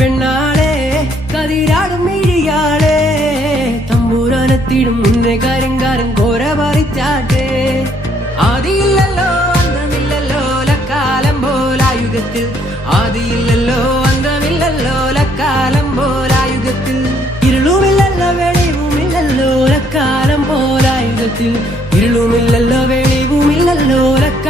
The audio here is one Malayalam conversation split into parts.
പെണ്ണാളെ കതിരാടും മിഴിയാളെ തമ്പൂരാനത്തിടും മുന്നേ കാരങ്കാരൻ കോര പറിച്ചാട്ടെ. ആദിയില്ലല്ലോ അന്തമില്ലല്ലോ ലക്കാലം പോലായുഗത്തിൽ ആദിയില്ലല്ലോ അന്തമില്ലല്ലോ ലക്കാലം പോലായുഗത്തിൽ ഇരുളുമില്ലല്ലോ വെളിവുമില്ലല്ലോ ലക്കാലം പോലായുഗത്തിൽ ഇരുളുമില്ലല്ലോ വെളിവുമില്ലല്ലോ ലക്കാലം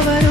அவர்